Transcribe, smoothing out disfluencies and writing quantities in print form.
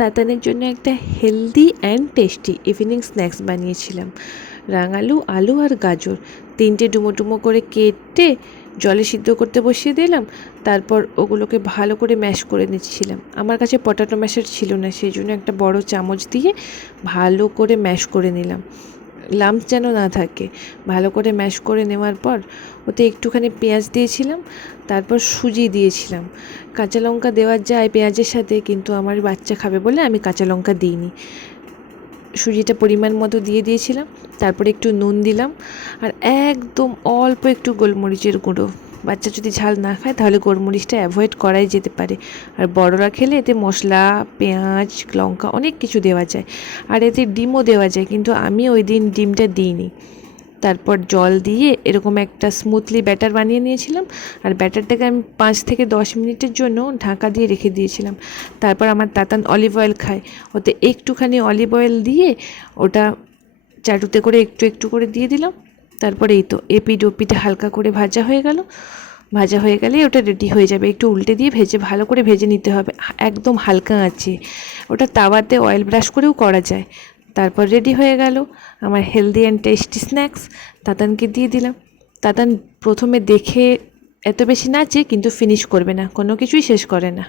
তাতানের জন্য একটা healthy and tasty evening snacks বানিয়েছিলাম। রাঙালু, আলু আর গাজর তিনটে ডুমো ডুমো করে কেটে জলে সিদ্ধ করতে বসিয়ে দিলাম। তারপর ওগুলোকে ভালো করে ম্যাশ করে নিচ্ছিলাম। আমার কাছে পটাটো ম্যাশার ছিল না, সেই জন্য একটা বড় চামচ দিয়ে ভালো করে ম্যাশ করে নিলাম, লাম্প যেন না থাকে। ভালো করে ম্যাশ করে নেওয়ার পর ওতে একটুখানি পেঁয়াজ দিয়েছিলাম, তারপর সুজি দিয়েছিলাম। কাঁচা লঙ্কা দেওয়া যায় পেঁয়াজের সাথে, কিন্তু আমার বাচ্চা খাবে বলে আমি কাঁচা লঙ্কা দিইনি। সুজিটা পরিমাণ মতো দিয়ে দিয়েছিলাম, তারপরে একটু নুন দিলাম আর একদম অল্প একটু গোলমরিচের গুঁড়ো। বাচ্চা যদি ঝাল না খায় তাহলে গোলমরিচটা অ্যাভয়েড করাই যেতে পারে। আর বড়রা খেলে এতে মশলা, পেঁয়াজ, লঙ্কা অনেক কিছু দেওয়া যায়, আর এতে ডিমও দেওয়া যায়, কিন্তু আমি ওই দিন ডিমটা দিইনি। তারপর জল দিয়ে এরকম একটা স্মুথলি ব্যাটার বানিয়ে নিয়েছিলাম, আর ব্যাটারটাকে আমি 5 থেকে 10 মিনিটের জন্য ঢাকা দিয়ে রেখে দিয়েছিলাম। তারপর আমার তাতান অলিভ অয়েল খায়, ওতে একটুখানি অলিভ অয়েল দিয়ে ওটা চাটুতে করে একটু একটু করে দিয়ে দিলাম। তারপরে এই তো এপিঠ ওপিঠ হালকা করে ভাজা হয়ে গেল। ভাজা হয়ে গেলেই ওটা রেডি হয়ে যাবে। একটু উল্টে দিয়ে ভালো করে ভেজে নিতে হবে, একদম হালকা আঁচে। ওটা তাওয়াতে অয়েল ব্রাশ করেও করা যায়। তারপর রেডি হয়ে গেল আমার হেলদি অ্যান্ড টেস্টি স্ন্যাক্স। তাতানকে দিয়ে দিলাম। তাতান প্রথমে দেখে এত বেশি নাচে, কিন্তু ফিনিশ করবে না, কোনো কিছুই শেষ করে না।